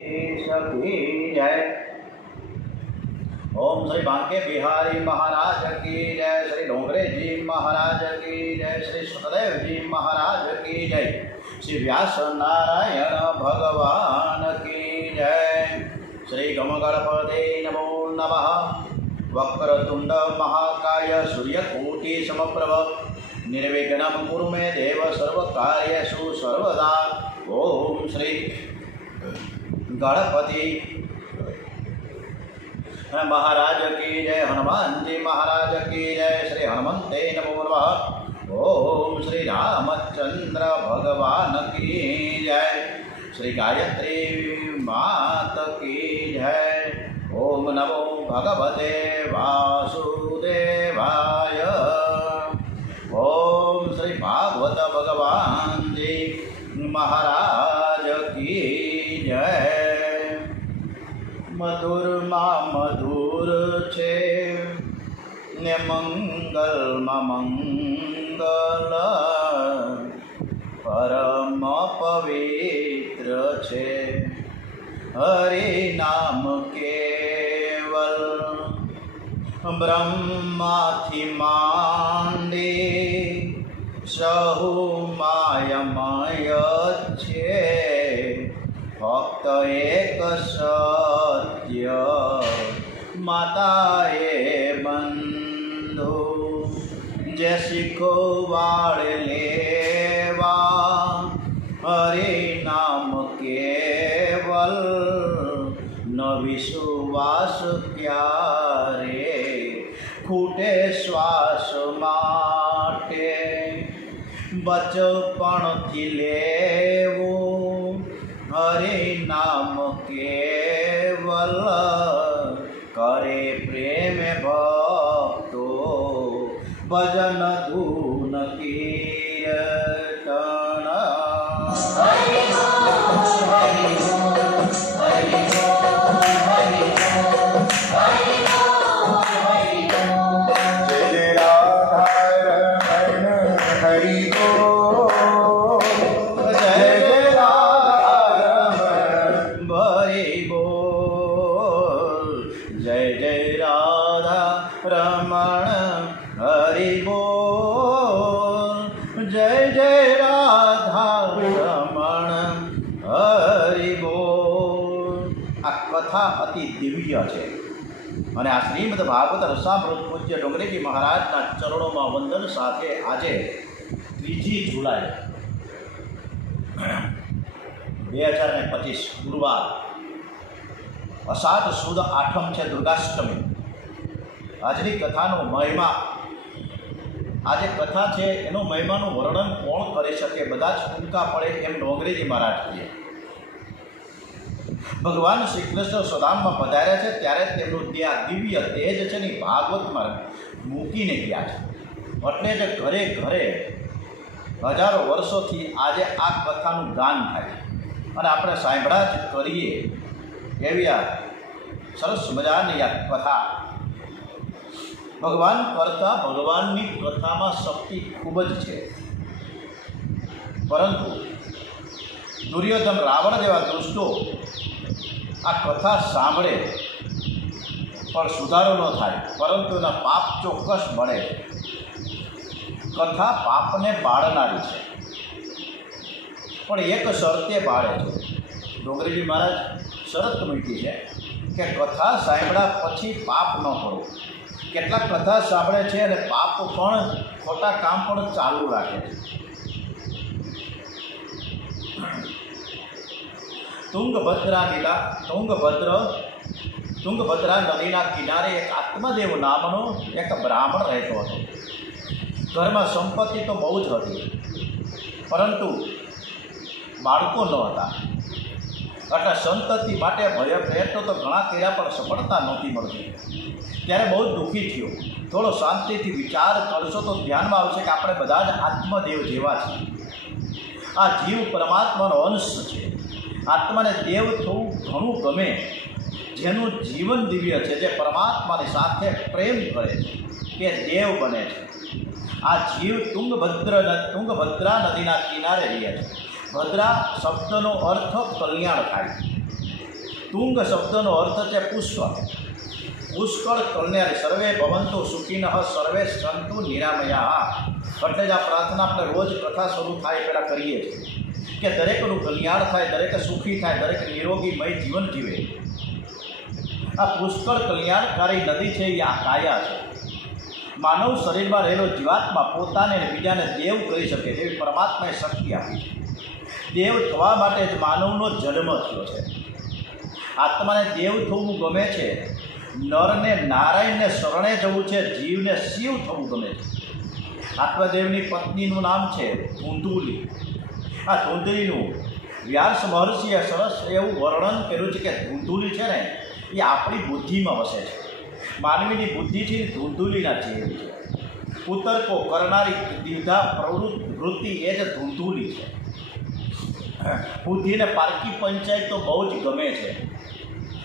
की जय। ओम श्री बांके बिहारी महाराज की जय। श्री डोंगरे जी महाराज की जय। श्री सुखदेव जी महाराज की जय। श्री व्यास नारायण भगवान की जय। श्री गम गणपते नमो नमः। वक्रतुंड महाकाय सूर्यकोटि समप्रभ निर्विघ्नं कुरु मे देव सर्वकार्येषु सर्वदा। ओम श्री गणपति महाराज की जय। हनुमान जी महाराज की जय। श्री हनुमंते नमो नमः। ओम श्री रामचंद्र भगवान की जय। श्री गायत्री मात की जय। ओम नमो भगवते वासुदेवाय। ओम श्री भागवत भगवान जी महाराज की जय। मधुर माँ मधुर छे ने मंगल मा मंगल परम पवित्र छे। हरि नाम केवल ब्रह्माथी मांडी सहु मायमय छे। फक्त एक सत्य माताए बंधु जे शिखवाड़ लेवा। हरि नाम केवल न विश्वास क्यारे खूटे श्वास माटे बचपणथी लेवू। हरि नाम केवल करे प्रेम भक्तो भजन धून कीर्तन। हरि ओम हरि ओम हरि ओम हरि ओम हरि ओम हरि ओम। जय जय राधा रमण हरि बोल। जय जय राधा रमण हरि बोल। जय जय राधा रमण हरि बोल। जय जय राधा रमण हरि बोल। आ कथा अति दिव्य है અને આ શ્રીમદ ભાગવત રસામૃત પૂજ્ય ડોંગરેજી મહારાજના ચરણોમાં વંદન સાથે આજે 3 જુલાઈ 2025 ગુરુવાર અષાઢ સુદ આઠમ છે દુર્ગાષ્ટમી। આજની કથાનો મહિમા આજે કથા છે એનો મહિમાનું વર્ણન કોણ કરી શકે। બધા જ ટૂંકા પડે એમ ડોંગરેજી મહારાજ કહે। ભગવાન શ્રી કૃષ્ણ સ્વધામમાં પધાર્યા છે ત્યારે તેમનું ત્યાં દિવ્ય તેજ છે ને ભાગવતમાં મૂકીને ગયા છે। એટલે જ ઘરે ઘરે હજારો વર્ષોથી આજે આ કથાનું ગાન થાય અને આપણે સાંભળા જ કરીએ એવી આ સરસ મજાની આ કથા। ભગવાન કરતાં ભગવાનની કથામાં શક્તિ ખૂબ જ છે, પરંતુ દુર્યોધન રાવણ જેવા દુષ્ટો આ કથા સાંભળે પણ સુધારો ન થાય, પરંતુ એના પાપ ચોક્કસ મળે। કથા પાપને બાળનારી છે, પણ એક શરતે બાળે છે। ડોંગરેજી મહારાજ શરત મૂકી છે કે કથા સાંભળ્યા પછી પાપ ન કરો। કેટલાક કથા સાંભળે છે અને પાપ પણ ખોટા કામ પણ ચાલુ રાખે છે। તુંગભદ્રા નદીના કિનારે એક આત્મદેવ નામનો એક બ્રાહ્મણ રહેતો હતો। ઘરમાં સંપત્તિ તો બહુ જ હતી, પરંતુ બાળકો ન હતા। એટલે સંતતિ માટે ભય પ્રયત્નો તો ઘણા કર્યા પણ સફળતા નહોતી મળતી। ત્યારે બહુ જ દુઃખી થયો। થોડો શાંતિથી વિચાર કરશો તો ધ્યાનમાં આવશે કે આપણે બધા જ આત્મદેવ જેવા છીએ। આ જીવ પરમાત્માનો અંશ છે। આત્માને દેવ થવું ઘણું ગમે। જેનું જીવન દિવ્ય છે, જે પરમાત્માની સાથે પ્રેમ કરે છે, તે દેવ બને છે। આ જીવ તુંગભદ્રા નદીના કિનારે રહે છે। ભદ્રા શબ્દનો અર્થ કલ્યાણ થાય। તુંગ શબ્દનો અર્થ છે પુષ્કળ. પુષ્કળ કલ્યાણ સર્વે ભવંતુ સુખીનઃ સર્વે સંતુ નિરામયા. એટલે જ આ પ્રાર્થના આપણે રોજ કથા શરૂ થાય પહેલાં કરીએ છીએ કે દરેકનું કલ્યાણ થાય, દરેક સુખી થાય, દરેક નિરોગીમય જીવન જીવે. આ પુષ્કળ કલ્યાણકારી નદી છે એ આ કાયા છે. માનવ શરીરમાં રહેલો જીવાત્મા પોતાને અને બીજાને દેવ કરી શકે તેવી પરમાત્માએ શક્તિ આપી છે. દેવ થવા માટે જ માનવનો જન્મ થયો છે. આત્માને દેવ થવું ગમે છે, નરને નારાયણને શરણે જવું છે, જીવને શિવ થવું ગમે છે. આત્મદેવની પત્નીનું નામ છે ધૂંધુલી. આ ધૂંધલીનું વ્યાસ મહર્ષિએ સરસ એવું વર્ણન કર્યું છે કે ધૂંધુલી છે ને એ આપણી બુદ્ધિમાં વસે છે. માનવીની બુદ્ધિ છે ધૂંધુલીના જેવી છે. કુતર્કો કરનારી દ્વિધા પ્રવૃત્તિ એ જ ધૂંધુલી છે. બુદ્ધિને પારકી પંચાયત તો બહુ જ ગમે છે.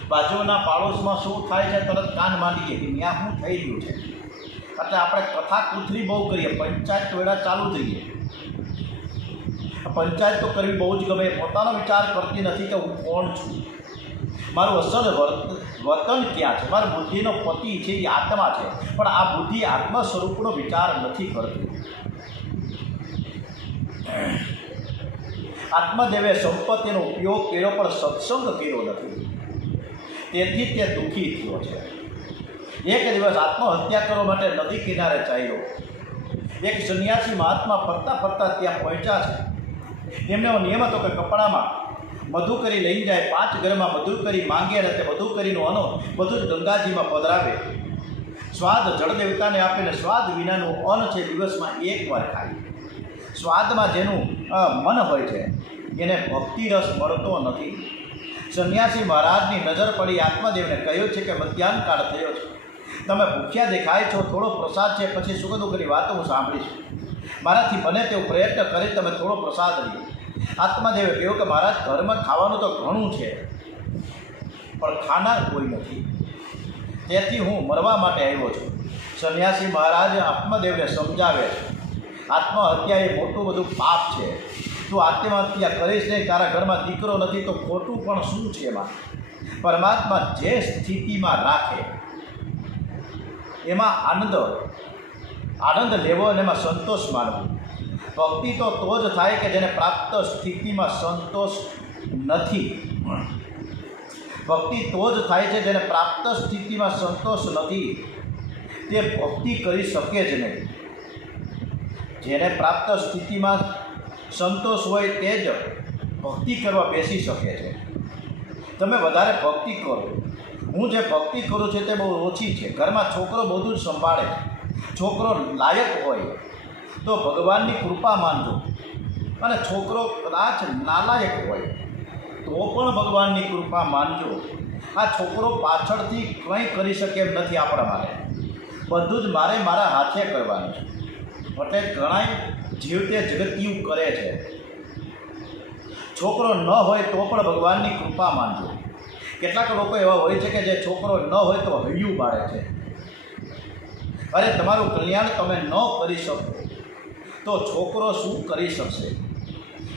બાજુના પાડોશમાં શું થાય છે તરત કાન માંડીએ કે ત્યાં શું થઈ રહ્યું છે. એટલે આપણે કથા કૂથરી બહુ કરીએ, પંચાયત વેળા ચાલુ થઈએ. પંચાયત તો કરવી બહુ જ ગમે. પોતાનો વિચાર કરતી નથી કે હું કોણ છું, મારું અસલ વતન ક્યાં છે. મારા બુદ્ધિનો પતિ છે એ આત્મા છે, પણ આ બુદ્ધિ આત્મા સ્વરૂપનો વિચાર નથી કરતી. આત્મદેવે સંપત્તિનો ઉપયોગ કર્યો પણ સત્સંગ કર્યો નથી, તેથી તે દુઃખી થયો છે. એક દિવસ આત્મહત્યા કરવા માટે નદી કિનારે ચાલ્યો. એક સંન્યાસી મહાત્મા ફરતા ફરતા ત્યાં પહોંચ્યા છે. એમને એવો નિયમ હતો કે કપડામાં મધુકરી લઈ જાય, 5 ઘરમાં મધુકરી માંગે અને તે મધુકરીનું અન્ન બધું જ ગંગાજીમાં પધરાવે. સ્વાદ જળદેવતાને આપીને સ્વાદ વિનાનું અન્ન છે દિવસમાં 1 વાર ખાય. સ્વાદમાં જેનું મન હોય છે એને ભક્તિ રસ મળતો નથી. સંન્યાસી મહારાજની નજર પડી. આત્મદેવને કહ્યું છે કે મધ્યાહન કાળ થયો છે, તમે ભૂખ્યા દેખાય છો, થોડો પ્રસાદ છે, પછી સુગંધોગરી વાતો હું સાંભળીશ. મારાથી બને તેવું પ્રયત્ન કરી તમે થોડો પ્રસાદ લ્યો. આત્મદેવે કહ્યું કે મહારાજ ઘરમાં ખાવાનું તો ઘણું છે પણ ખાનાર કોઈ નથી, તેથી હું મરવા માટે આવ્યો છું. સંન્યાસી મહારાજ આત્મદેવને સમજાવે છે આત્મહત્યા એ મોટું બધું પાપ છે. તું આત્મહત્યા કરીશ નહીં, તારા ઘરમાં દીકરો નથી તો ખોટું પણ શું છે એમાં. પરમાત્મા જે સ્થિતિમાં રાખે એમાં આનંદ લેવો અને એમાં સંતોષ માનવો. ભક્તિ તો જ થાય કે જેને પ્રાપ્ત સ્થિતિમાં સંતોષ નથી. ભક્તિ તો જ થાય છે જેને પ્રાપ્ત સ્થિતિમાં સંતોષ નથી તે ભક્તિ કરી શકે જ નહીં. જેને પ્રાપ્ત સ્થિતિમાં સંતોષ હોય તે જ ભક્તિ કરવા બેસી શકે છે. તમે વધારે ભક્તિ કરો, હું જે ભક્તિ કરું છું તે બહુ ઓછી છે. ઘરમાં છોકરો બધું જ સંભાળે છે. છોકરો લાયક હોય તો ભગવાનની કૃપા માનજો, અને છોકરો કદાચ નાલાયક હોય તો પણ ભગવાનની કૃપા માનજો. આ છોકરો પાછળથી કંઈ કરી શકે એમ નથી આપણા માટે. બધું જ મારા હાથે કરવાનું છે. એટલે ઘણા જીવતે જગતિયું કરે છે. છોકરો ન હોય તો પણ ભગવાનની કૃપા માનજો. કેટલાક લોકો એવા હોય છે કે જે છોકરો ન હોય તો હૈયું બાળે છે. અરે તમારું કલ્યાણ તમે ન કરી શકો તો છોકરો શું કરી શકશે?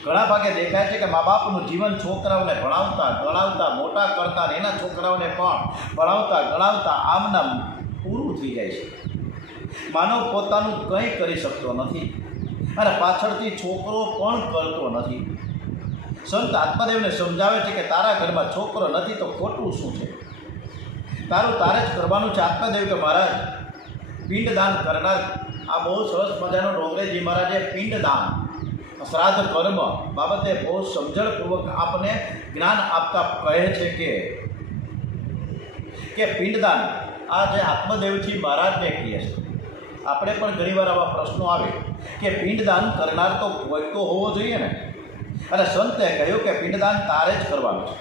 ઘણા ભાગે દેખાય છે કે મા બાપનું જીવન છોકરાઓને ભણાવતા મોટા કરતા, એના છોકરાઓને પણ ભણાવતા આમનામ પૂરું થઈ જાય છે. માનવ પોતાનું કંઈ કરી શકતો નથી અને પાછળથી છોકરો પણ કરતો નથી. સંત આત્મદેવને સમજાવે છે કે તારા ઘરમાં છોકરો નથી તો ખોટું શું છે, તારે જ કરવાનું છે. આત્મદેવ કે મહારાજ પિંડદાન કરનાર, આ બહુ સરસ મજાનો ડોંગરેજી મહારાજે પિંડદાન શ્રાદ્ધ કર્મ બાબતે બહુ સમજણપૂર્વક આપને જ્ઞાન આપતા કહે છે કે પિંડદાન આ જે આત્મદેવજી મહારાજને કહે છે. આપણે પણ ઘણીવાર આવા પ્રશ્નો આવે કે પિંડદાન કરનાર તો કોઈ તો હોવો જોઈએ ને. અને સંતે કહ્યું કે પિંડદાન તારે જ કરવાનું છે.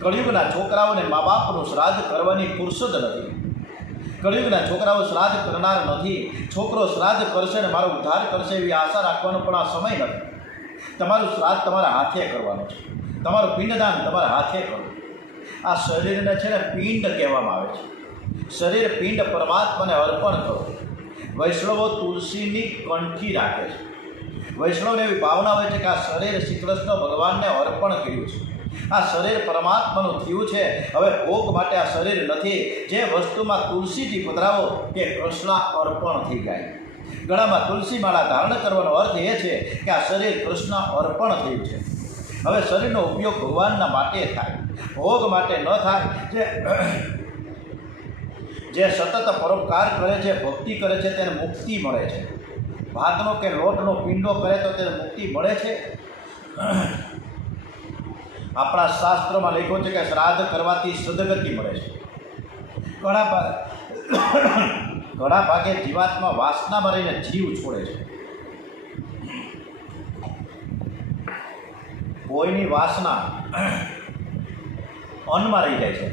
કળિયુગના છોકરાઓને મા બાપનું શ્રાદ્ધ કરવાની ફુરસદ નથી. કળિયુગના છોકરાઓ શ્રાદ્ધ કરનાર નથી. છોકરો શ્રાદ્ધ કરશે ને મારો ઉદ્ધાર કરશે એવી આશા રાખવાનો પણ આ સમય નથી. તમારું શ્રાદ્ધ તમારા હાથે કરવાનું છે. તમારું પિંડદાન તમારા હાથે કરવું. આ શરીરને છે ને પિંડ કહેવામાં આવે છે. શરીર પિંડ પરમાત્માને અર્પણ કરો. વૈષ્ણવો તુલસીની કંઠી રાખે છે. વૈષ્ણવને એવી ભાવના હોય છે કે આ શરીર શ્રી કૃષ્ણ ભગવાનને અર્પણ કર્યું છે. આ શરીર પરમાત્માનું થયું છે. હવે ભોગ માટે આ શરીર નથી. જે વસ્તુમાં તુલસીથી પધરાવો કે કૃષ્ણ અર્પણ થઈ જાય. ગળામાં તુલસી માળા ધારણ કરવાનો અર્થ એ છે કે આ શરીર કૃષ્ણ અર્પણ થયું છે. હવે શરીરનો ઉપયોગ ભગવાનના માટે થાય, ભોગ માટે ન થાય. જે સતત પરોપકાર કરે છે, ભક્તિ કરે છે, તેને મુક્તિ મળે છે. ભાતનો કે લોટનો પિંડો કરે તો તેને મુક્તિ મળે છે. આપણા શાસ્ત્રોમાં લખ્યું છે કે શ્રાદ્ધ કરવાથી સદગતિ મળે છે. ઘણા ભાગે જીવાત્મા વાસનામાં રહીને જીવ છોડે છે. કોઈની વાસના અન્નમાં રહી જાય છે,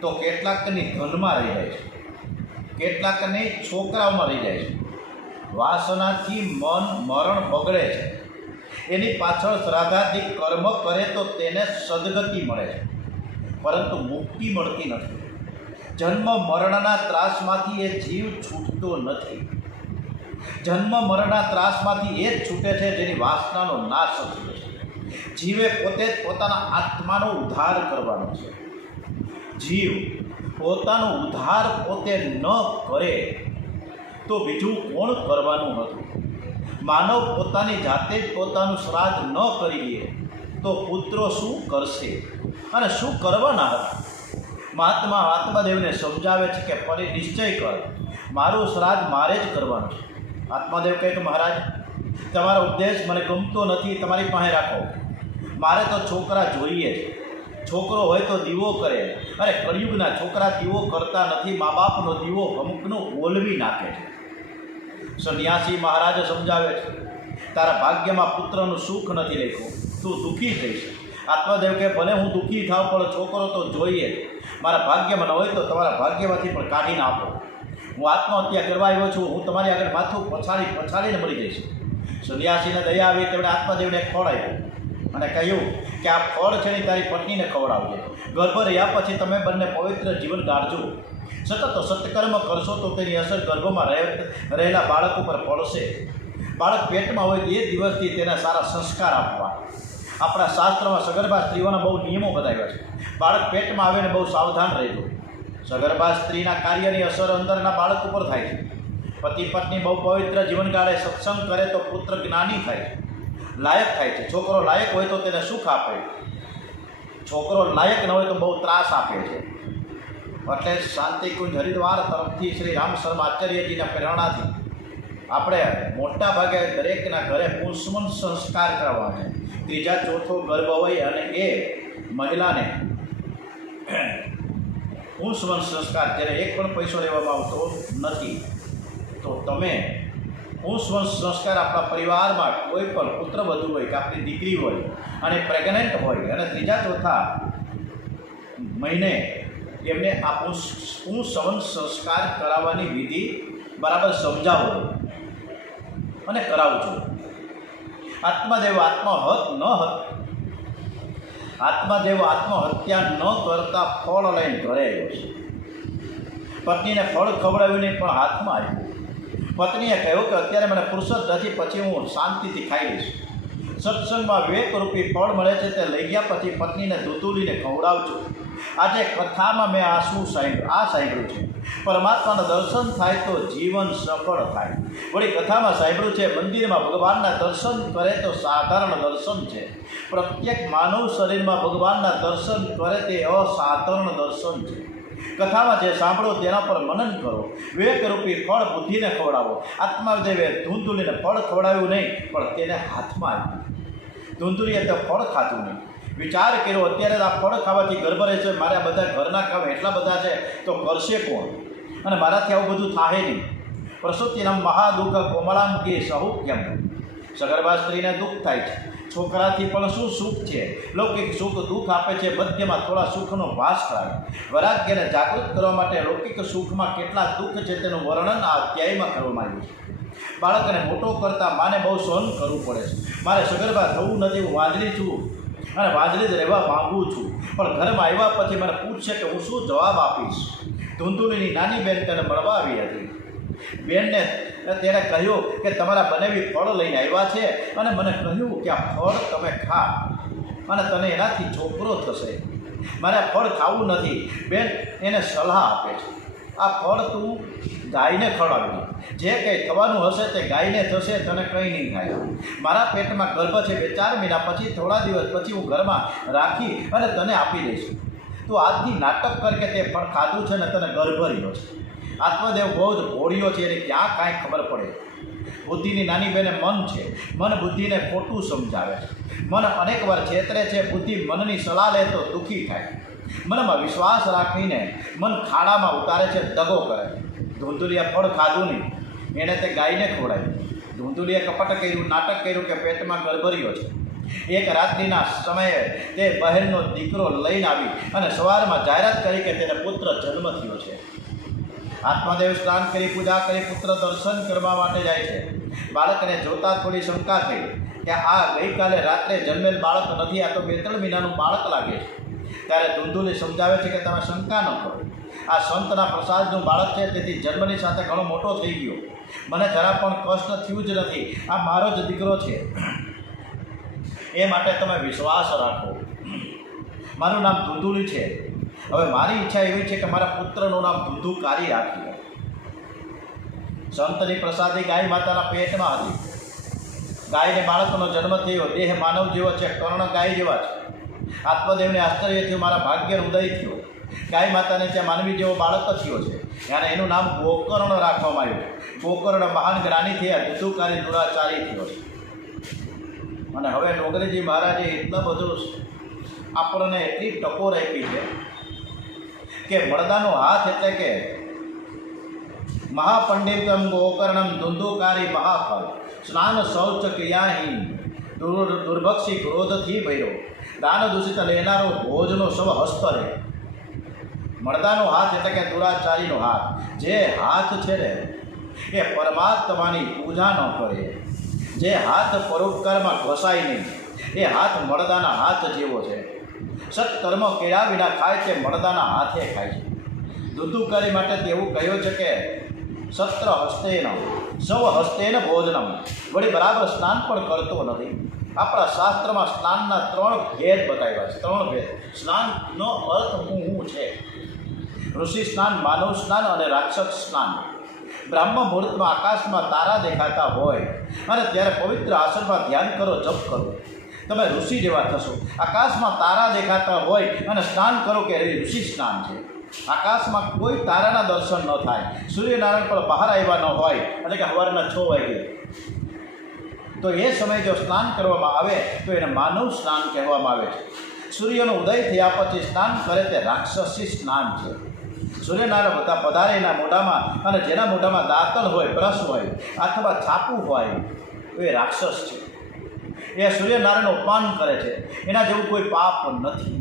તો કેટલાકની ધનમાં રહી જાય છે, કેટલાકની છોકરાઓમાં રહી જાય છે. વાસનાથી મરણ બગડે છે. એની પાછળ શ્રાદ્ધાદિક કર્મ કરે તો તેને સદગતિ મળે છે, પરંતુ મુક્તિ મળતી નથી. જન્મ મરણના ત્રાસમાંથી એ જીવ છૂટતો નથી. જન્મ મરણના ત્રાસમાંથી એ જ છૂટે છે જેની વાસનાનો નાશ થયો છે. જીવે પોતે જ પોતાના આત્માનો ઉદ્ધાર કરવાનો છે. જીવ પોતાનો ઉદ્ધાર પોતે ન કરે તો બીજું કોણ કરવાનું હતું? માનવ પોતાની જાતે જ પોતાનું શ્રાદ્ધ ન કરી લે તો પુત્રો શું કરશે અને શું કરવાના હતા? મહાત્મા આત્માદેવને સમજાવે છે કે પરિનિશ્ચય કર, મારું શ્રાદ્ધ મારે જ કરવાનું છે. આત્માદેવ કહે કે મહારાજ, તમારો ઉપદેશ મને ગમતો નથી, તમારી પાસે રાખો. મારે તો છોકરા જોઈએ છે. છોકરો હોય તો દીવો કરે. અરે કળિયુગના છોકરા દીવો કરતા નથી. મા બાપનો દીવો અમુકનો ઓલવી નાખે છે. સંન્યાસી મહારાજ સમજાવે છે, તારા ભાગ્યમાં પુત્રનું સુખ નથી લખ્યું, તું દુઃખી થઈશ. આત્માદેવ કે ભલે હું દુઃખી થાવ, પણ છોકરો તો જોઈએ. મારા ભાગ્યમાં ન હોય તો તમારા ભાગ્યમાંથી પણ કાઢીને આપો. હું આત્મહત્યા કરવા આવ્યો છું. હું તમારી આગળ માથું પછાડીને મરી જઈશ. સંન્યાસીને દયા આવી, તેમણે આત્માદેવને ફળ આપ્યું અને કહ્યું કે આ ફળ છે ને તારી પત્નીને ખવડાવજે. ગર્ભ રહ્યા પછી તમે બંને પવિત્ર જીવન ગાળજો. સતત સત્કર્મ કરશો તો તેની અસર ગર્ભમાં રહેલા બાળક ઉપર પડશે. બાળક પેટમાં હોય તો એ દિવસથી તેને સારા સંસ્કાર આપવા. આપણા શાસ્ત્રમાં સગર્ભા સ્ત્રીઓના બહુ નિયમો બતાવ્યા છે. બાળક પેટમાં આવીને બહુ સાવધાન રહેજો. સગર્ભા સ્ત્રીના કાર્યની અસર અંદરના બાળક ઉપર થાય છે. પતિ પત્ની બહુ પવિત્ર જીવન ગાળે, સત્સંગ કરે તો પુત્ર જ્ઞાની થાય છે, લાયક થાય છે. છોકરો લાયક હોય તો તેને સુખ આપે. છોકરો લાયક ન હોય તો બહુ ત્રાસ આપે છે. એટલે શાંતિકુંજ હરિદ્વાર તરફથી શ્રી રામ શર્મા આચાર્યજીના પ્રેરણાથી આપણે મોટા ભાગે દરેકના ઘરે પુંસમન સંસ્કાર કરાવવાને. ત્રીજા ચોથો ગર્ભ હોય અને એ મહિલાને પુંસમન સંસ્કાર, જ્યારે એક પણ પૈસો લેવામાં આવતો નથી, તો તમે પુંસમન સંસ્કાર આપણા પરિવારમાં કોઈ પણ પુત્ર વધુ હોય કે આપણી દીકરી હોય અને પ્રેગ્નન્ટ હોય અને ત્રીજા ચોથા મહિને એમને આ પુંસવન સંસ્કાર કરાવવાની વિધિ બરાબર સમજાવો અને કરાવજો. આત્માદેવ આત્મહત્યા ન કરતા ફળ લઈને ઘરે આવ્યો છે. પત્નીને ફળ ખવડાવીને પણ હાથમાં આવ્યું. પત્નીએ કહ્યું કે અત્યારે મને ફુરસદ નથી, પછી હું શાંતિથી ખાઈ લઈશ. સત્સંગમાં વિવેકરૂપી ફળ મળે છે, તે લઈ ગયા પછી પત્નીને ધૂતુલીને ખવડાવજો. આજે કથામાં મેં સાંભળ્યું છે, પરમાત્માના દર્શન થાય તો જીવન સફળ થાય. વળી કથામાં સાંભળ્યું છે, મંદિરમાં ભગવાનના દર્શન કરે તો સાધારણ દર્શન છે. પ્રત્યેક માનવ શરીરમાં ભગવાનના દર્શન કરે તે અસાધારણ દર્શન છે. કથામાં જે સાંભળો તેના પર મનન કરો. વિવેકરૂપી ફળ બુદ્ધિને ખવડાવો. આત્માદેવે ધૂંધુલીને ફળ ખવડાવ્યું નહીં, પણ તેને હાથમાં આપ્યું. ધૂંધુલીએ તો ફળ ખાધું નહીં. વિચાર કર્યો, અત્યારે આ ફળ ખાવાથી ગર્ભ રહેશે, મારા બધા ઘરના કામ એટલા બધા છે તો કરશે કોણ? અને મારાથી આવું બધું થાય નહીં. પ્રસૂતિના મહાદુઃખ કોમળામ કે સહુ કેમ? સગર્ભા સ્ત્રીને દુઃખ થાય છે. છોકરાથી પણ શું સુખ છે? લૌકિક સુખ દુઃખ આપે છે, મધ્યમાં થોડા સુખનો વાસ કરાવે. વૈરાગ્યને જાગૃત કરવા માટે લૌકિક સુખમાં કેટલા દુઃખ છે તેનું વર્ણન આ અધ્યાયમાં કરવામાં આવ્યું છે. બાળકને મોટો કરતાં માને બહુ સહન કરવું પડે છે. મારે સગર્ભા થવું નથી, હું વાંજળી છું અને વાંજળી જ રહેવા માગું છું. પણ ઘરમાં આવ્યા પછી મને પૂછશે કે હું શું જવાબ આપીશ. ધૂંધુલીની નાની બેન તેને મળવા આવી હતી. બેનને તેણે કહ્યું કે તમારા બનેવી ફળ લઈને આવ્યા છે અને મને કહ્યું કે આ ફળ તમે ખા. અને તને એનાથી છોકરો થશે. મારે આ ફળ ખાવું નથી. બેન એને સલાહ આપે છે, આ ફળ તું ગાયને ખવડાવવી. જે કંઈ થવાનું હશે તે ગાયને થશે, તને કંઈ નહીં થાય. મારા પેટમાં ગર્ભ છે, 2-4 મહિના પછી, થોડા દિવસ પછી હું ઘરમાં રાખી અને તને આપી દઈશ. તું આજથી નાટક કર કે તે ફળ ખાધું છે ને તને ગર્ભ રહ્યો છે. આત્મદેવ બહુ જ ભોળિયો છે, એને ક્યાં કાંઈ ખબર પડે. બુદ્ધિની નાની બેને મન છે, મન બુદ્ધિને ખોટું સમજાવે છે. મન અનેક વાર છેતરે છે, બુદ્ધિ મનની સલાહ લે તો દુઃખી થાય. મનમાં વિશ્વાસ રાખીને મન ખાડામાં ઉતારે છે, દગો કરે. ધૂંધુલીએ ફળ ખાધું નહીં, એણે તે ગાયને ખવડાવ્યું. ધૂંધુલીએ કપટ કર્યું, નાટક કર્યું કે પેટમાં ગર્ભર્યો છે. એક રાત્રિના સમયે તે બહેનનો દીકરો લઈને આવી અને સવારમાં જાહેરાત કરી કે તેને પુત્ર જન્મ થયો છે. આત્મદેવ સ્નાન કરી પૂજા કરી પુત્ર દર્શન કરવા માટે જાય છે. બાળકને જોતા થોડી શંકા થઈ કે આ ગઈકાલે રાત્રે જન્મેલ બાળક નથી, આ તો 2-3 મહિનાનું બાળક લાગે છે. ત્યારે ધૂંધુલી સમજાવે છે કે તમે શંકા ન કરો, આ સંતના પ્રસાદનું બાળક છે, તેથી જન્મની સાથે ઘણો મોટો થઈ ગયો. મને જરા પણ કષ્ટ થયું જ નથી, આ મારો જ દીકરો છે. એ માટે તમે વિશ્વાસ રાખો. મારું નામ ધૂંધુલી છે. હવે મારી ઈચ્છા એવી છે કે મારા પુત્રનું નામ ધૂંધુકારી રાખીએ. સંતની પ્રસાદી ગાય માતાના પેટમાં હતી. ગાયને બાળકનો જન્મ થયો, દેહ માનવ જેવો છે, કર્ણ ગાય જેવા છે. આત્મદેવને આશ્ચર્ય થયું, મારા ભાગ્યનો ઉદય થયો. ગાય માતાને ત્યાં માનવી જેવો બાળક થયો છે. ત્યારે એનું નામ ગોકર્ણ રાખવામાં આવ્યું. ગોકર્ણ મહાન જ્ઞાની થયા, ધૂંધુકારી દુરાચારી થયો છે. અને હવે ડોંગરીજી મહારાજે એટલા બધું આપણને એટલી ટકોર આપી છે કે મળદાનો હાથ એટલે કે મહાપંડિતમ ગોકર્ણમ ધુંધુકારી મહાફળ સ્નાન શૌચ ક્રિયાહીન દુર્ભક્ષી ક્રોધથી ભર્યો દાન દૂષિત લેનારો ભોજનો સવ હસ્તરે. મળદાનો હાથ એટલે કે દુરાચારીનો હાથ. જે હાથ છે ને એ પરમાત્માની પૂજા ન કરે, જે હાથ પરોપકારમાં ઘસાય નહીં, એ હાથ મળદાના હાથ જેવો છે. સત્કર્મ કર્યા વિના ખાય છે, મળદાના હાથે ખાય છે. ધુંધુકારી માટે તેવું કહ્યું છે કે સત્ર હસ્તેન સવ હસ્તેન ભોજનમ. વળી બરાબર સ્નાન પણ કરતો નથી. આપણા શાસ્ત્રમાં સ્નાનના 3 ભેદ બતાવ્યા છે. 3 ભેદ. સ્નાનનો અર્થ હું છે. ઋષિ સ્નાન, માનવ સ્નાન અને રાક્ષસ સ્નાન. બ્રહ્મ મુહૂર્તમાં આકાશમાં તારા દેખાતા હોય અને ત્યારે પવિત્ર આસનમાં ધ્યાન કરો, જપ કરો, તમે ઋષિ જેવા થશો. આકાશમાં તારા દેખાતા હોય અને સ્નાન કરો કે ઋષિ સ્નાન છે. આકાશમાં કોઈ તારાના દર્શન ન થાય, સૂર્યનારાયણ પણ બહાર આવ્યા ન હોય, એટલે કે સવારના 6 વાગે, તો એ સમયે જો સ્નાન કરવામાં આવે તો એને માનવ સ્નાન કહેવામાં આવે છે. સૂર્યનો ઉદય થયા પછી સ્નાન કરે તે રાક્ષસી સ્નાન છે. સૂર્યનારાયણ બધા પધારેના મોઢામાં અને જેના મોઢામાં દાંતણ હોય, બ્રશ હોય અથવા છાપું હોય એ રાક્ષસ છે. એ સૂર્યનારાયણનું અપમાન કરે છે. એના જેવું કોઈ પાપ નથી.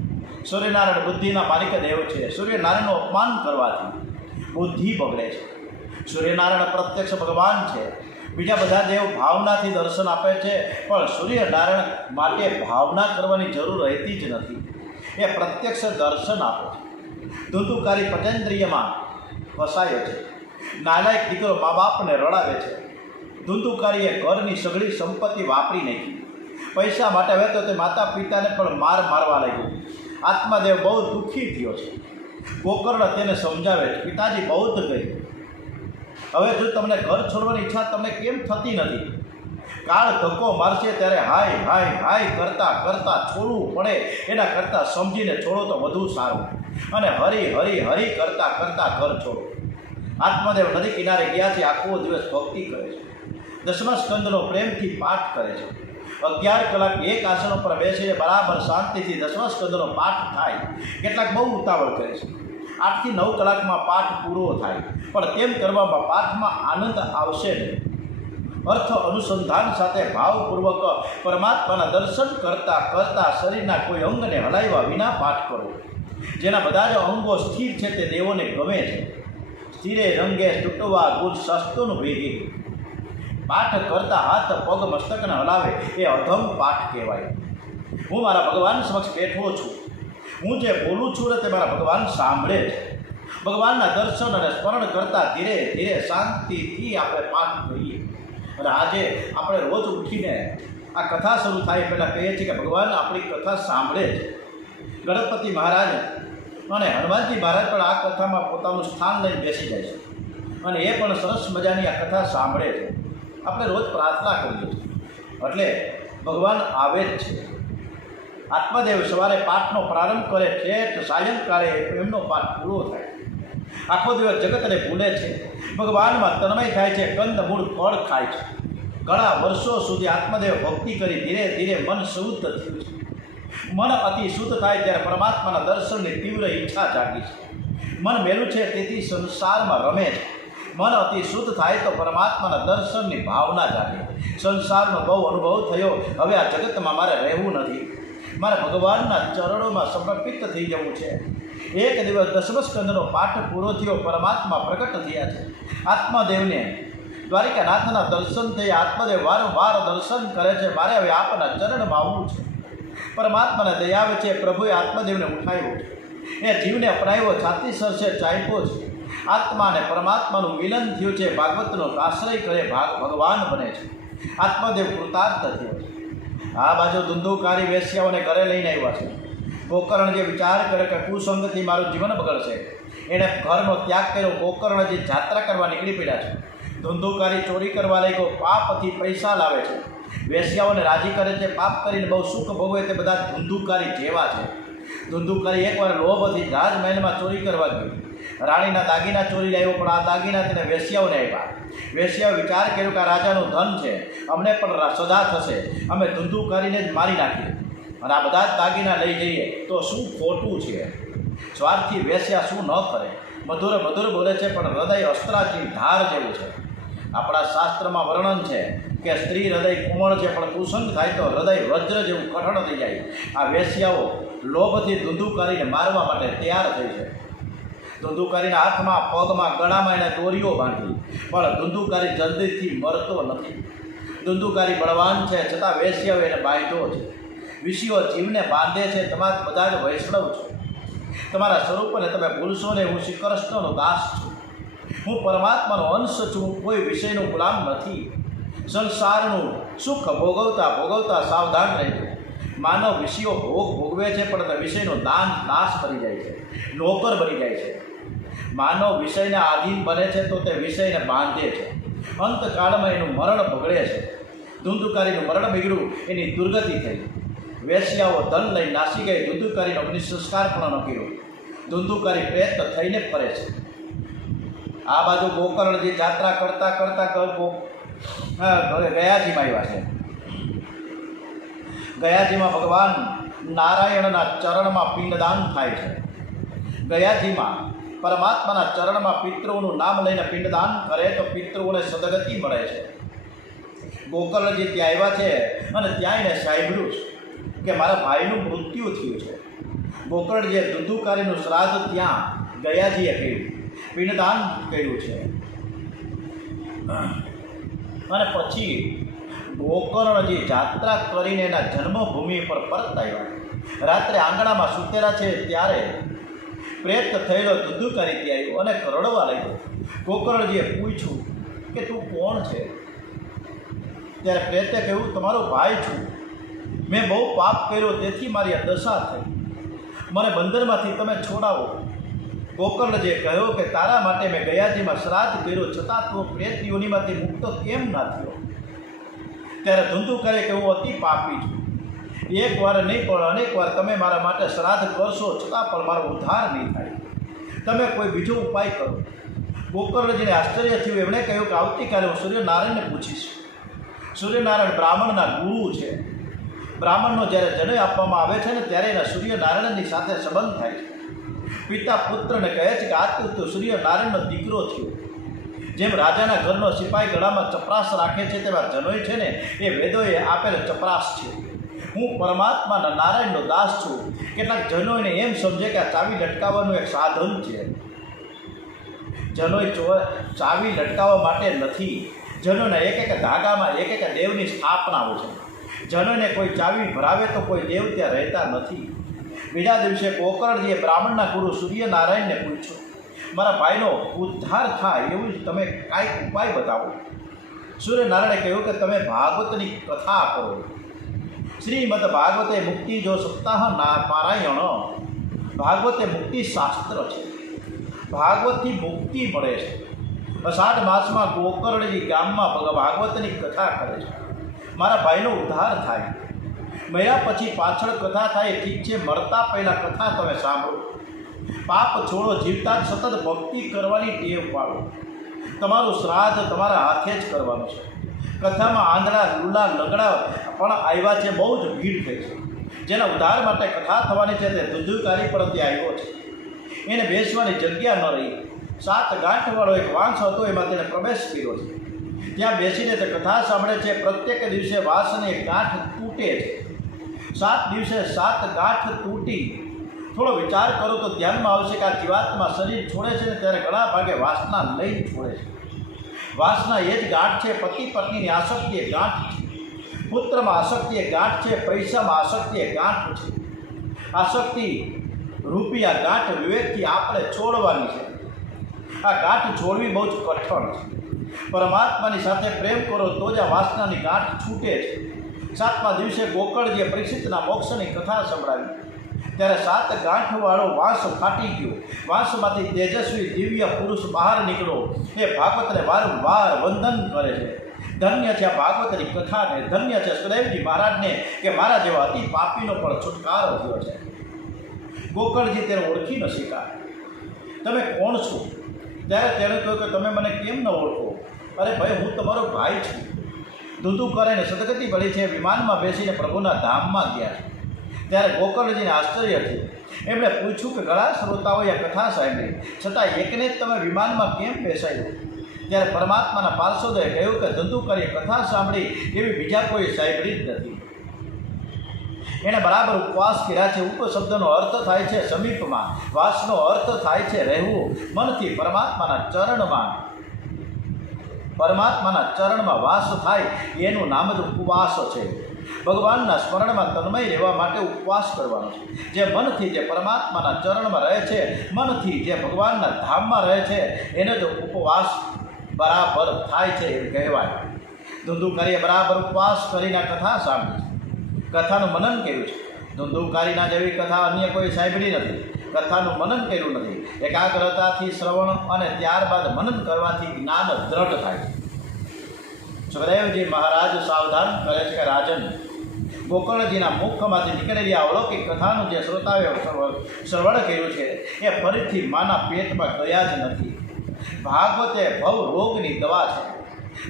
સૂર્યનારાયણ બુદ્ધિના માલિક દેવ છે. સૂર્યનારાયણનું અપમાન કરવાથી બુદ્ધિ બગડે છે. સૂર્યનારાયણ પ્રત્યક્ષ ભગવાન છે. બીજા બધા દેવ ભાવનાથી દર્શન આપે છે, પણ સૂર્યનારાયણ માટે ભાવના કરવાની જરૂર રહેતી જ નથી. એ પ્રત્યક્ષ દર્શન આપે છે. ધુંધુકારી પટેન્દ્રિયમાં ફસાયો છે. નાલાયક દીકરો મા બાપને રડાવે છે. ધુંધુકારીએ ઘરની સઘળી સંપત્તિ વાપરી નાખી. પૈસા માટે હવે તો તે માતા પિતાને પણ મારવા લાગ્યું. આત્માદેવ બહુ દુઃખી થયો છે. ગોકર્ણ તેને સમજાવે છે, પિતાજી બહુ જ ગઈ. હવે જો તમને ઘર છોડવાની ઈચ્છા તમને કેમ થતી નથી? કાળ ધક્કો મારશે ત્યારે હાય હાય હાય કરતાં કરતાં છોડવું પડે, એના કરતાં સમજીને છોડો તો વધુ સારું. અને હરી હરી હરી કરતાં કરતાં ઘર છોડો. આત્મદેવ નદી કિનારે ગયા છે. આખો દિવસ ભક્તિ કરે છે. 10મા સ્કંદનો પ્રેમથી પાઠ કરે છે. 11 કલાક એક આસન ઉપર બેસીને બરાબર શાંતિથી 10મા સ્કંદનો પાઠ થાય. કેટલાક બહુ ઉતાવળ કરે છે. 8 થી 9 કલાકમાં પાઠ પૂરો થાય, પણ તેમ કરવામાં પાઠમાં આનંદ આવશે નહીં. અર્થ અનુસંધાન સાથે ભાવપૂર્વક પરમાત્માના દર્શન કરતાં કરતાં શરીરના કોઈ અંગને હલાવ્યા વિના પાઠ કરો. જેના બધા જ અંગો સ્થિર છે તે દેવોને ગમે છે. સ્થિરે રંગે તૂટવા ગુણ સસ્તુન ભેગી. પાઠ કરતા હાથ પગ મસ્તકને હલાવે એ અધમ પાઠ કહેવાય. હું મારા ભગવાન સમક્ષ બેઠો છું. હું જે બોલું છું ને તે મારા ભગવાન સાંભળે છે. ભગવાનના દર્શન અને સ્મરણ કરતાં ધીરે ધીરે શાંતિથી આપણે પાઠ કરીએ. અને આજે આપણે રોજ ઉઠીને આ કથા શરૂ થાય પહેલાં કહીએ છીએ કે ભગવાન આપણી કથા સાંભળે છે. ગણપતિ મહારાજ અને હનુમાનજી મહારાજ પણ આ કથામાં પોતાનું સ્થાન લઈને બેસી જાય છે અને એ પણ સરસ મજાની આ કથા સાંભળે છે. આપણે રોજ પ્રાર્થના કરીએ છીએ એટલે ભગવાન આવે જ છે. આત્મદેવ સવારે પાઠનો પ્રારંભ કરે ઠેઠ સાયંકાળે એમનો પાઠ પૂરો થાય. આખો દિવસ જગતને ભૂલે છે, ભગવાનમાં તન્મય થાય છે, કંદ મૂળ ફળ ખાય છે. ઘણા વર્ષો સુધી આત્મદેવ ભક્તિ કરી ધીરે ધીરે મન શુદ્ધ થયું છે. મન અતિ શુદ્ધ થાય ત્યારે પરમાત્માના દર્શનની તીવ્ર ઈચ્છા જાગી છે. મન મેલું છે તેથી સંસારમાં રમે છે. મન અતિ શુદ્ધ થાય તો પરમાત્માના દર્શનની ભાવના જાગે. સંસારનો બહુ અનુભવ થયો, હવે આ જગતમાં મારે રહેવું નથી, મારે ભગવાનના ચરણોમાં સમર્પિત થઈ જવું છે. એક દિવસ 10મ સ્કંદનો પાઠ પૂરો થયો, પરમાત્મા પ્રગટ થયા છે. આત્મદેવને દ્વારિકાનાથના દર્શન થઈ. આત્મદેવ વારંવાર દર્શન કરે છે. મારે હવે આપના ચરણમાં આવવું છે. પરમાત્માને દયા આવે છે. પ્રભુએ આત્મદેવને ઉઠાવ્યો છે, એ જીવને અપનાવ્યો, છાતી સરસે ચાપ્યો છે. આત્મા અને પરમાત્માનું મિલન થયું છે. ભાગવતનો આશ્રય કરે ભગવાન બને છે. આત્મદેવ કૃતાર્થ થયો છે. આ બાજુ ધુંધુકારી વેશ્યાઓને ઘરે લઈને આવ્યા છે. ગોકર્ણ જે વિચાર કરે કે કુસંગથી મારું જીવન બગડશે, એણે ઘરનો ત્યાગ કર્યો. ગોકર્ણજી જાત્રા કરવા નીકળી પડ્યા છે. ધુંધુકારી ચોરી કરવા લાગ્યો, પાપથી પૈસા લાવે છે, વેશ્યાઓને રાજી કરે છે. પાપ કરીને બહુ સુખ ભોગવે તે બધા ધુંધુકારી જેવા છે. ધુંધુકારી એકવાર લોભથી રાજમહેલમાં ચોરી કરવા ગયો. રાણીના દાગીના ચોરી લાવ્યો, પણ આ દાગીના તેને વેશ્યાઓને આપ્યા. વેશ્યાઓ વિચાર કર્યો કે આ રાજાનું ધન છે, અમને પણ સદા થશે, અમે ધુંધુકારીને જ મારી નાખીએ અને આ બધા જ દાગીના લઈ જઈએ તો શું ખોટું છે? સ્વાર્થી વેશ્યા શું ન કરે? મધુર મધુર બોલે છે, પણ હૃદય અસ્ત્રાથી ધાર જેવું છે. આપણા શાસ્ત્રમાં વર્ણન છે કે સ્ત્રી હૃદય કોમળ છે, પણ કુસંગ થાય તો હૃદય વજ્ર જેવું કઠણ થઈ જાય. આ વેશ્યાઓ લોભથી ધુંધુકારીને મારવા માટે તૈયાર થઈ છે. ધુંધુકારીના હાથમાં, પગમાં, ગળામાં એને દોરીઓ બાંધી, પણ ધુંધુકારી જલ્દીથી મરતો નથી. ધુંધુકારી બળવાન છે, છતાં વેશ્યાઓ એને બાંધ્યો છે. વિષયો જીવને બાંધે છે. તમારા બધા જ વૈષ્ણવ છો, તમારા સ્વરૂપને તમે ભૂલશો ને. હું શ્રી કૃષ્ણનો દાસ છું, હું પરમાત્માનો અંશ છું, કોઈ વિષયનો ગુલામ નથી. સંસારનું સુખ ભોગવતા ભોગવતા સાવધાન રહેજો. માનવ વિષયો ભોગવે છે, પણ વિષયનો નાશ કરી જાય છે, નોકર બની જાય છે. માનવ વિષયને આધીન બને છે તો તે વિષયને બાંધે છે. અંતકાળમાં એનું મરણ ભોગવે છે. ધુંધુકારીનું મરણ બગડ્યું, એની દુર્ગતિ થઈ. વેશ્યાઓ ધન લઈ નાસી ગઈ. ધુંધુકારીનો અગ્નિ સંસ્કાર પણ ન કર્યો. ધુંધુકારી પ્રેત થઈને ફરે છે. આ બાજુ ગોકર્ણજી જાત્રા કરતા કરતા ગયાજીમાં આવ્યા છે. ગયાજીમાં ભગવાન નારાયણના ચરણમાં પિંડદાન થાય છે. ગયાજીમાં પરમાત્માના ચરણમાં પિતૃઓનું નામ લઈને પિંડદાન કરે તો પિતૃઓને સદગતિ મળે છે. ગોકર્ણજી ત્યાં આવ્યા છે અને ત્યાં એને સાંભળ્યું કે મારા ભાઈનું મૃત્યુ થયું છે. ગોકર્ણજીએ ધુંધુકારીનું શ્રાદ્ધ ત્યાં ગયાજીએ કર્યું, પિંડદાન કર્યું છે. અને પછી ગોકર્ણજી જાત્રા કરીને એના જન્મભૂમિ પર પરત આવ્યા. રાત્રે આંગણામાં સૂતેલા છે ત્યારે પ્રેત થયેલો ધુંધુકારી ત્યાં આવ્યો અને રડવા લાગ્યો. ગોકર્ણજીએ પૂછ્યું કે તું કોણ છે? ત્યારે પ્રેતે કહ્યું, તમારો ભાઈ છું, મેં બહુ પાપ કર્યો તેથી મારી આ દશા થઈ, મને બંદરમાંથી તમે છોડાવો. ગોકર્ણજીએ કહ્યું કે તારા માટે મેં ગયાજીમાં શ્રાદ્ધ કર્યો, છતાં તું પ્રેત યોનિમાંથી મુક્ત કેમ ના થયો? ત્યારે ધુંધુકારીએ કહ્યું, અતિ પાપી છું, એક વાર નહીં પણ અનેક વાર તમે મારા માટે શ્રાદ્ધ કરશો, છતાં પણ મારો ઉદ્ધાર નહીં થાય, તમે કોઈ બીજો ઉપાય કરો. ગોકર્ણજીને આશ્ચર્ય થયું. એમણે કહ્યું કે આવતીકાલે હું સૂર્યનારાયણને પૂછીશ. સૂર્યનારાયણ બ્રાહ્મણના ગુરુ છે. બ્રાહ્મણનો જ્યારે જનોઈ આપવામાં આવે છે ને ત્યારે એના સૂર્યનારાયણની સાથે સંબંધ થાય છે. પિતા પુત્રને કહે છે કે આ તો સૂર્યનારાયણનો દીકરો થયો. જેમ રાજાના ઘરનો સિપાઈ ગળામાં ચપરાસ રાખે છે તેવા જનોઈ છે ને એ વેદોએ આપેલ ચપરાસ છે. હું પરમાત્માના નારાયણનો દાસ છું. કેટલાક જનોઈને એમ સમજે કે આ ચાવી લટકાવવાનું એક સાધન છે. જનોઈ ચાવી લટકાવવા માટે નથી. જનોના એક એક ધાગામાં એક એક દેવની સ્થાપના હોય છે. જનોને કોઈ ચાવી ભરાવે તો કોઈ દેવ ત્યાં રહેતા નથી. બીજા દિવસે ગોકર્ણજીએ બ્રાહ્મણના ગુરુ સૂર્યનારાયણને પૂછ્યું, મારા ભાઈનો ઉદ્ધાર થાય એવું જ તમે કાંઈક ઉપાય બતાવો. સૂર્યનારાયણે કહ્યું કે તમે ભાગવતની કથા કરો, શ્રીમદ ભાગવતે મુક્તિ જો સપ્તાહ ના પારાયણ, ભાગવતે મુક્તિ શાસ્ત્ર છે. ભાગવતથી મુક્તિ મળે છે. અષાઢ માસમાં ગોકર્ણજી ગામમાં ભાગવતની કથા કરે છે. મારા ભાઈનો ઉદ્ધાર થાય. મર્યા પછી પાછળ કથા થાય ઠીક છે, મરતા પહેલાં કથા તમે સાંભળો. પાપ છોડો, જીવતા જ સતત ભક્તિ કરવાની ટેવ પાડો. તમારું શ્રાદ્ધ તમારા હાથે જ કરવાનું છે. કથામાં આંધળા લુલા લંગડા પણ આવ્યા છે, બહુ જ ભીડ થઈ છે. જેના ઉદ્ધાર માટે કથા થવાની છે તે ધુંધુકારી પર ત્યાં આવ્યો છે. એને બેસવાની જગ્યા ન રહી. 7 ગાંઠવાળો એક વાંસ હતો, એમાં તેને પ્રવેશ કર્યો છે. ત્યાં બેસીને તે કથા સાંભળે છે. પ્રત્યેક દિવસે વાંસની એક ગાંઠ તૂટે છે. 7 દિવસે 7 ગાંઠ તૂટી. થોડો વિચાર કરો તો ધ્યાનમાં આવશે કે આ જીવાત્મા શરીર છોડે છે ને ત્યારે ઘણા ભાગે વાસના લઈને છોડે છે. વાસના એ જ ગાંઠ છે. પતિ પત્નીની આસક્તિ એ ગાંઠ છે. પુત્રમાં આસક્તિ એ ગાંઠ છે. પૈસામાં આસક્તિ એ ગાંઠ છે. આસક્તિ રૂપી આ ગાંઠ વિવેકથી આપણે છોડવાની છે. આ ગાંઠ છોડવી બહુ જ કઠણ છે. પરમાત્માની સાથે પ્રેમ કરો તો જ આ વાસનાની ગાંઠ છૂટે છે. 7મા દિવસે ગોકળજીએ પરીક્ષિતના મોક્ષની કથા સંભળાવી. ત્યારે 7 ગાંઠવાળો વાંસ ફાટી ગયો. વાંસમાંથી તેજસ્વી દિવ્ય પુરુષ બહાર નીકળો. એ ભાગવતને વારંવાર વંદન કરે છે. ધન્ય છે આ ભાગવતની કથાને, ધન્ય છે સુખદેવજી મહારાજને કે મારા જેવા અતિ પાપીનો પણ છુટકારો થયો છે. ગોકળજી તેને ઓળખી ન શક્યા. તમે કોણ છો? ત્યારે તેણે કહ્યું કે તમે મને કેમ ન ઓળખો? અરે ભાઈ, હું તમારો ભાઈ છું. ધૂધું કરીને સદગતિ પડી છે. વિમાનમાં બેસીને પ્રભુના ધામમાં ગયા. ત્યારે ગોકળજીને આશ્ચર્ય થયું. એમણે પૂછ્યું કે ઘણા શ્રોતાઓએ આ કથા સાંભળી, છતાં એકને જ તમે વિમાનમાં કેમ બેસાડ્યો? ત્યારે પરમાત્માના પાર્ષદોએ કહ્યું કે ધંધુકારીએ કથા સાંભળી એવી બીજા કોઈ સાંભળી જ નથી. એણે બરાબર ઉપવાસ કર્યા છે. ઉપ શબ્દનો અર્થ થાય છે સમીપમાં, વાસનો અર્થ થાય છે રહેવું. મનથી પરમાત્માના ચરણમાં વાસ થાય એનું નામ જ ઉપવાસ છે. ભગવાનના સ્મરણમાં તન્મય રહેવા માટે ઉપવાસ કરવાનો છે. જે મનથી જે પરમાત્માના ચરણમાં રહે છે, મનથી જે ભગવાનના ધામમાં રહે છે, એને જો ઉપવાસ બરાબર થાય છે એમ કહેવાય. ધુંધુકારીએ બરાબર ઉપવાસ કરીને કથા સાંભળી. કથાનું મનન કર્યું છે. ધુંધુકારીના જેવી કથા અન્ય કોઈ સાંભળી નથી. કથાનું મનન કર્યું નથી. એકાગ્રતાથી શ્રવણ અને ત્યારબાદ મનન કરવાથી જ્ઞાન દ્રઢ થાય છે. સુખદેવજી મહારાજ સાવધાન કરે છે કે રાજન, ગોકળજીના મુખમાંથી નીકળેલી અવલૌકિક કથાનું જે શ્રોતાએ શ્રવણ કર્યું છે એ ફરીથી માના પેટમાં ગયા જ નથી. ભાગવત એ ભવ રોગની દવા છે.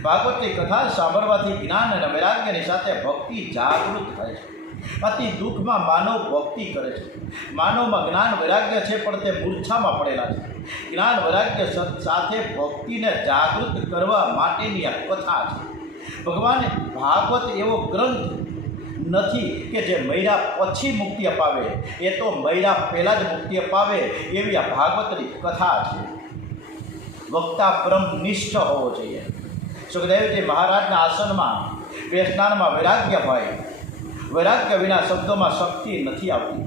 ભાગવતની કથા સાંભળવાથી જ્ઞાન અને વૈરાગ્યની સાથે ભક્તિ જાગૃત થાય છે. અતિ દુઃખમાં માનવ ભક્તિ કરે છે. માનવમાં જ્ઞાન વૈરાગ્ય છે, પણ તે મૂર્છામાં પડેલા છે. જ્ઞાન વૈરાગ્ય સાથે ભક્તિને જાગૃત કરવા માટેની આ કથા છે. ભગવાને ભાગવત એવો ગ્રંથ નથી કે જે મૈરા પછી મુક્તિ અપાવે, એ તો મૈરા પહેલાં જ મુક્તિ અપાવે એવી આ ભાગવતની કથા છે. વક્તા બ્રહ્મનિષ્ઠ હોવો જોઈએ. સુખદેવજી મહારાજના આસનમાં બેસનારમાં વૈરાગ્ય હોય. વૈરાગ્ય વિના શબ્દોમાં શક્તિ નથી આવતી.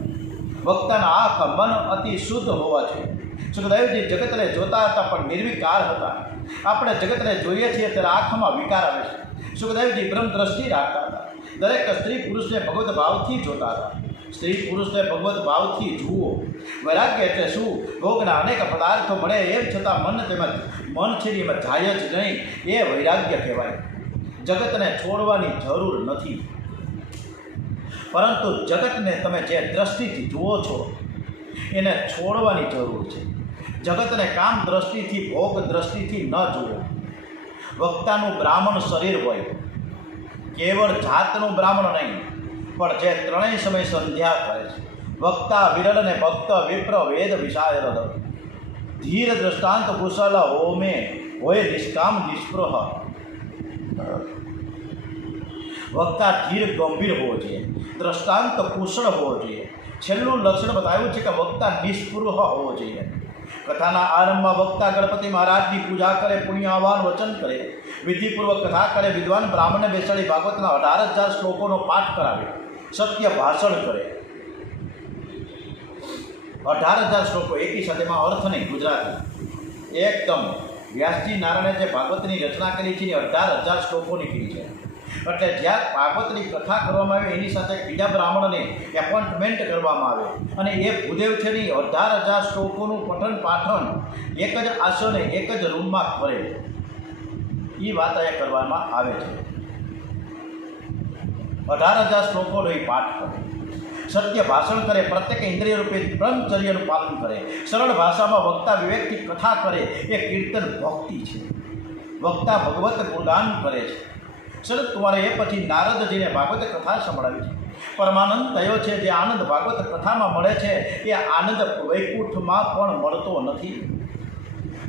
વક્તાના આંખ મન અતિ શુદ્ધ હોવા જોઈએ. સુખદેવજી જગતને જોતા હતા પણ નિર્વિકાર હતા. આપણે જગતને જોઈએ છીએ ત્યારે આંખમાં વિકાર આવે છે. સુખદેવજી બ્રહ્મ દ્રષ્ટિ રાખતા હતા. દરેક સ્ત્રી પુરુષને ભગવત ભાવથી જોતા હતા. સ્ત્રી પુરુષને ભગવત ભાવથી જુઓ. વૈરાગ્ય એટલે શું? ભોગના અનેક પદાર્થો મળે એમ છતાં મન છે એમાં જાય જ નહીં, એ વૈરાગ્ય કહેવાય. જગતને છોડવાની જરૂર નથી, પરંતુ જગતને તમે જે દ્રષ્ટિથી જુઓ છો એને છોડવાની જરૂર છે. જગતને કામ દ્રષ્ટિથી, ભોગ દ્રષ્ટિથી ન જુઓ. વક્તાનું બ્રાહ્મણ શરીર હોય, કેવળ જાતનું બ્રાહ્મણ નહીં, પણ જે ત્રણેય સમય સંધ્યા કરે છે. વક્તા વિરલ ને ભક્ત વિપ્ર વેદ વિશાયર ધીર દ્રષ્ટાંત કુશલ હોમે હોય નિષ્કામ નિષ્પૃહ. વક્તા ધીર ગંભીર હોવો જોઈએ, દ્રષ્ટાંત કુશળ હોવો જોઈએ. છેલ્લું લક્ષણ બતાવ્યું છે કે વક્તા નિષ્પૃહ હોવો જોઈએ. કથાના આરંભમાં વક્તા ગણપતિ મહારાજની પૂજા કરે, પુણ્ય આહવાન વચન કરે, વિધિપૂર્વક કથા કરે, વિદ્વાન બ્રાહ્મણને બેસાડી ભાગવતના 18,000 શ્લોકોનો પાઠ કરાવે, સત્ય ભાષણ કરે. 18,000 શ્લોકો એકી સાથે, એમાં અર્થ નહીં, ગુજરાતી એકદમ. વ્યાસજી નારાયણે જે ભાગવતની રચના કરી છે એ 18,000 શ્લોકો નીકળી છે. એટલે જ્યાં ભાગવતની કથા કરવામાં આવે એની સાથે બીજા બ્રાહ્મણને એપોઇન્ટમેન્ટ કરવામાં આવે અને એ ભૂદેવ છે ને 18,000 શ્લોકોનું પઠન પાઠન એક જ આસને એક જ રૂમમાં કરે, એ વાત અહીંયા કરવામાં આવે છે. 18,000 શ્લોકોનો એ પાઠ કરે, સત્ય ભાષણ કરે, પ્રત્યેક ઇન્દ્રિય રૂપે બ્રહ્મચર્યનું પાલન કરે, સરળ ભાષામાં વક્તા વિવેકથી કથા કરે. એ કીર્તન ભક્તિ છે. વક્તા ભગવત ગુણગાન કરે છે. સનત કુમારે એ પછી નારદજીને ભાગવત કથા સંભળાવી છે. પરમાનંદ થયો છે. જે આનંદ ભાગવત કથામાં મળે છે એ આનંદ વૈકુંઠમાં પણ મળતો નથી.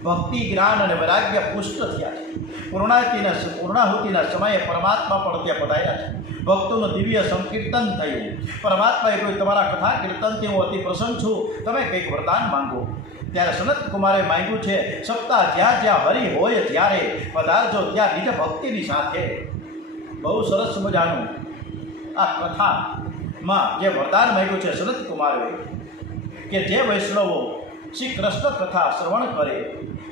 ભક્તિ જ્ઞાન અને વૈરાગ્ય પુષ્ટ થયા છે. પૂર્ણાહુતિના સમયે પરમાત્મા પણ ત્યાં પધાર્યા છે. ભક્તોનું દિવ્ય સંકીર્તન થયું. પરમાત્માએ કહ્યું, તમારા કથા કીર્તનથી હું અતિ પ્રસન્ન છું, તમે કંઈક વરદાન માંગો. ત્યારે સનત કુમારે માંગ્યું છે, સપ્તાહ જ્યાં જ્યાં હરિ હોય ત્યારે પધારજો, ત્યાં નિજ ભક્તિની સાથે. બહુ સરસ મજાનું આ કથામાં જે વરદાન માંગ્યું છે સનત કુમારે, કે જે વૈષ્ણવો શ્રી કૃષ્ણ કથા શ્રવણ કરે,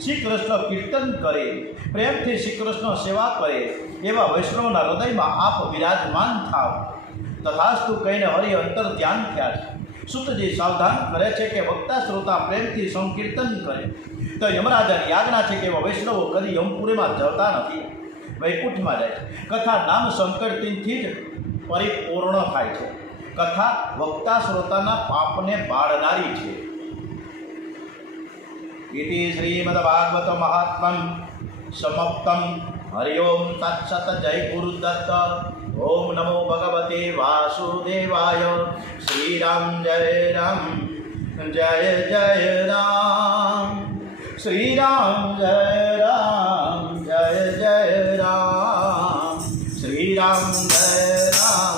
શ્રી કૃષ્ણ કીર્તન કરે, પ્રેમથી શ્રી કૃષ્ણ સેવા કરે, એવા વૈષ્ણવના હૃદયમાં આપ વિરાજમાન થાવ. તથાસ્તુ કહીને હરિ અંતર ધ્યાન થયા છે. સુતજી સાવધાન કરે છે કે વક્તા શ્રોતા પ્રેમથી સંકીર્તન કરે તો યમરાજાની આજ્ઞા છે કે એવા વૈષ્ણવો કદી યમપુરીમાં જતા નથી, વૈકુંઠમાં જાય છે. કથા નામ સંકીર્તનથી જ પરિપૂર્ણ થાય છે. કથા વક્તા શ્રોતાના પાપને બાળનારી છે. इति श्रीमद्भागवत महात्म्यं समाप्तं. हरि ओम तत्सत्. जय गुरुदत्त. ओम नमो भगवते वासुदेवाय. श्री राम जय राम जय जय राम. श्री राम जय राम जय जय राम. श्री राम जय राम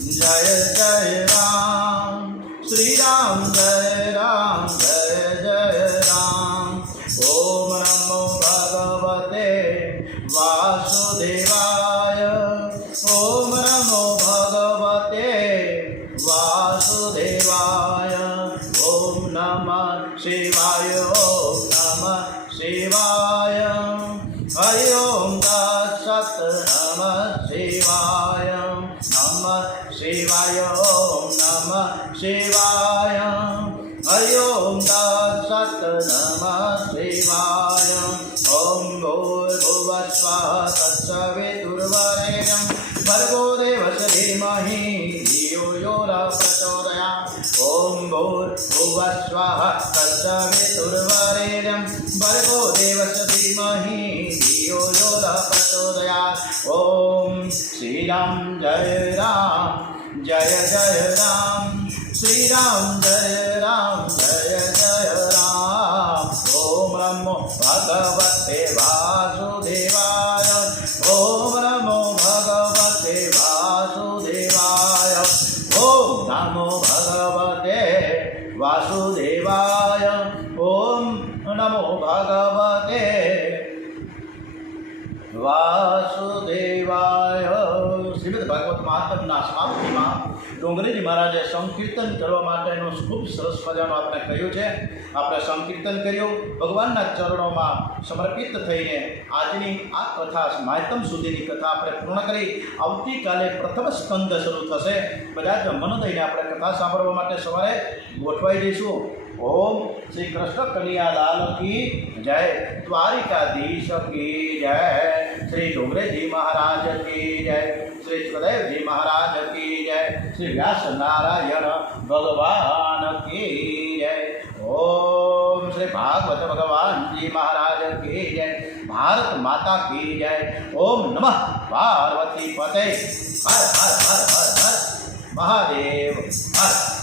जय जय राम. श्री राम जय राम जय जय राम. ओम नमो भगवते वासुदेवाय. ओम नमो भगवते वासुदेवाय. ओम नमः शिवाय. ओम नमः शिवाय. हरि ओम तत्सत्. नमः शिवाय. नमः शिवाय. ओम नमः शिवाय. हरि ओम तत्सत्. नमः शिवाय. ओम भूर्भुवः स्वः तत्सवितुर्वरेण्यं भर्गो देवस्य धीमहि धियो यो न प्रचोदयात्. ओम भूर्भुवः स्वः तत्सवितुर्वरेण्यं भर्गो देवस्य धीमहि धियो यो न प्रचोदयात्. ओम श्री राम जय राम जय जय राम. श्री राम जय राम जय जय राम. ओम नमो भगवते वासुदेवाय. ओम नमो भगवते वासुदेवाय. ओम नमो भगवते वासुदेवाय. ओम नमो भगवते वासुदेवाय. શ્રીમદ ભાગવત મહાત્મ્યના સમાપ્તિમાં ડોંગરેજી મહારાજે સંકીર્તન કરવા માટેનું ખૂબ સરસ મજાનું આપણે કહ્યું છે. આપણે સંકીર્તન કર્યું, ભગવાનના ચરણોમાં સમર્પિત થઈને આજની આ કથા માયતમ સુધીની કથા આપણે પૂર્ણ કરી. આવતીકાલે પ્રથમ સ્કંદ શરૂ થશે. બધા જ મન દઈને આપણે કથા સાંભળવા માટે સવારે ગોઠવાઈ જઈશું. ओम श्री कृष्ण कन्हैया लाल की जय. द्वारिकाधीश की जय. श्री डोंगरे जी महाराज की जय. श्री सदैव जी महाराज की जय. श्री व्यास नारायण भगवान की जय. ओम श्री भागवत भगवान जी महाराज की जय. भारत माता की जय. ओम नमः पार्वती पते. हर हर हर हर हर महादेव हर.